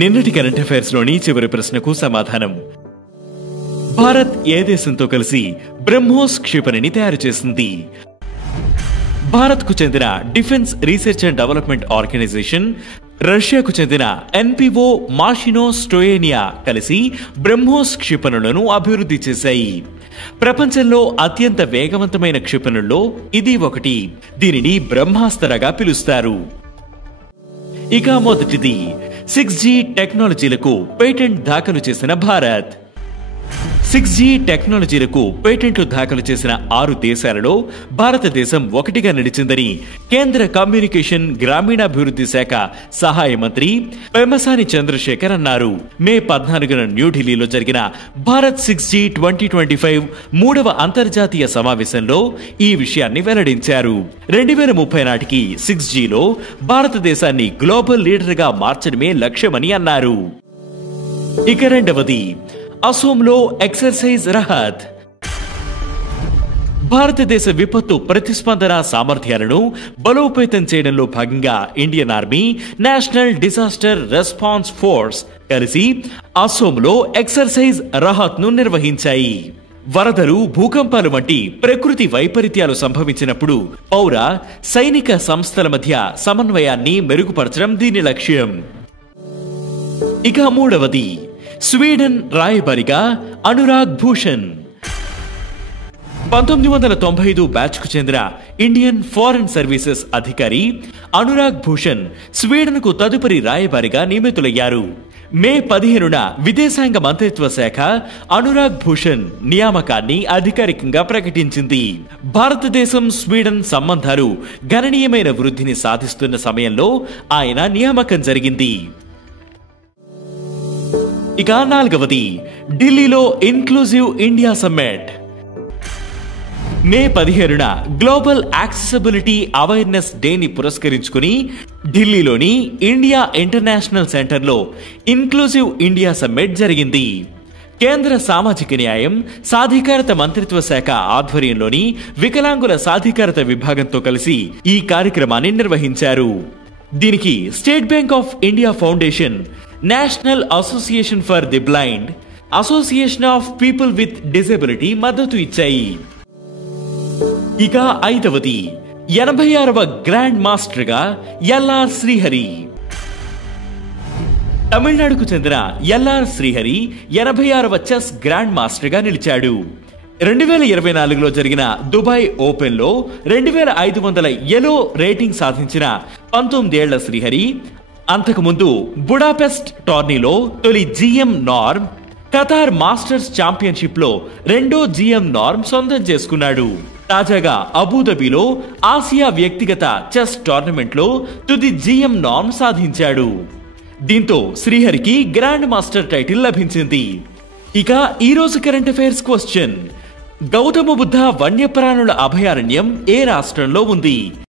నిన్నటి current affairs లోని చివరి ప్రశ్నకు సమాధానం. భారత్ ఏ దేశంతో కలిసి బ్రహ్మోస్ క్షిపణిని తయారు చేసింది? భారత్ కు చెందిన defence research and development organisation, రష్యాకు చెందిన ఎన్పిఓ మాషినో స్టోయేనియా కలిసి బ్రహ్మోస్ క్షిపణులను అభివృద్ధి చేశాయి. ప్రపంచంలో అత్యంత వేగవంతమైన క్షిపణుల్లో ఇది ఒకటి. దీనిని బ్రహ్మాస్త్రగా పిలుస్తారు. ఇక మొదటిది 6G టెక్నాలజీలకు పేటెంట్ దాఖలు చేసిన భారత్. 6G టెక్నాలజీలకు పేటెంట్లు దాఖలు చేసిన 6 దేశాలలో భారతదేశం ఒకటిగా నిలిచిందని కేంద్ర కమ్యూనికేషన్ గ్రామీణాభివృద్ధి శాఖ సహాయ మంత్రి పెమ్మసాని చంద్రశేఖర్ అన్నారు. మే 14న న్యూఢిల్లీలో జరిగిన భారత్ 6G 2025 3వ అంతర్జాతీయ సమావేశంలో ఈ విషయాన్ని వెల్లడించారు. 2030 నాటికి 6Gలో భారతదేశాన్ని గ్లోబల్ లీడర్గా మార్చడమే లక్ష్యమని అన్నారు. ఇక రెండవది అసోంలో ఎక్సర్సైజ్ రహత్. భారతదేశ విపత్తు ప్రతిస్పందన సామర్థ్యాలను బలోపేతం చేయడంలో భాగంగా Indian army, national disaster response force కలిసి అసోంలో ఎక్సర్సైజ్ రహత్ ను నిర్వహించాయి. వరదలు, భూకంపాలు వంటి ప్రకృతి వైపరీత్యాలు సంభవించినప్పుడు పౌర, సైనిక సంస్థల మధ్య సమన్వయాన్ని మెరుగుపరచడం దీని లక్ష్యం. ఇక మూడవది స్వీడన్ రాయబారిగా అనురాగ్ భూషణ్. 1995 బ్యాచ్ కు చెందిన ఇండియన్ ఫారెన్ సర్వీసెస్ అధికారి అనురాగ్ భూషణ్ స్వీడన్ కు తదుపరి రాయబారిగా నియమితులయ్యారు. మే 15న విదేశాంగ మంత్రిత్వ శాఖ అనురాగ్ భూషణ్ నియామకాన్ని అధికారికంగా ప్రకటించింది. భారతదేశం, స్వీడన్ సంబంధాలు గణనీయమైన వృద్ధిని సాధిస్తున్న సమయంలో ఆయన నియామకం జరిగింది. ఇక నాలుగవది ఢిల్లీలో ఇన్క్లూజివ్ ఇండియా సమ్మిట్. మే 15న గ్లోబల్ యాక్సెసిబిలిటీ అవేర్నెస్ డేని పురస్కరించుకుని ఢిల్లీలోని ఇండియా ఇంటర్నేషనల్ సెంటర్లో ఇన్క్లూజివ్ ఇండియా సమ్మిట్ జరిగింది. కేంద్ర సామాజిక న్యాయం, సాధికారత మంత్రిత్వ శాఖ ఆధ్వర్యంలోని వికలాంగుల సాధికారత విభాగంతో కలిసి ఈ కార్యక్రమాన్ని నిర్వహించారు. దీనికి State Bank of India Foundation, National Association for the Blind, Association of People with Disability మద్దతు ఇచ్చాయి. ఇక ఐదవది 86వ గ్రాండ్ మాస్టర్ గా ఎల్ఆర్ శ్రీహరి. తమిళనాడుకు చెందిన ఎల్ఆర్ శ్రీహరి 86వ చెస్ గ్రాండ్ మాస్టర్ గా నిలిచాడు. 2024లో జరిగిన దుబాయ్ ఓపెన్ లో 2500 ఎలో రేటింగ్ సాధించిన 19 ఏళ్ల శ్రీహరి అంతకుముందు బుడాపెస్ట్ టోర్నీలో తొలి GM norm, Qatar masters championship లో రెండో GM నార్మ్ సొంతం చేసుకున్నాడు. తాజాగా అబుదాబిలో ఆసియా వ్యక్తిగత చెస్ టోర్నమెంట్ లో తుది GM నార్మ్ సాధించాడు. దీంతో శ్రీహరికి గ్రాండ్ మాస్టర్ టైటిల్ లభించింది. ఇక ఈ రోజు current affairs question: Gautama Buddha వన్యప్రాణుల అభయారణ్యం ఏ రాష్ట్రంలో ఉంది?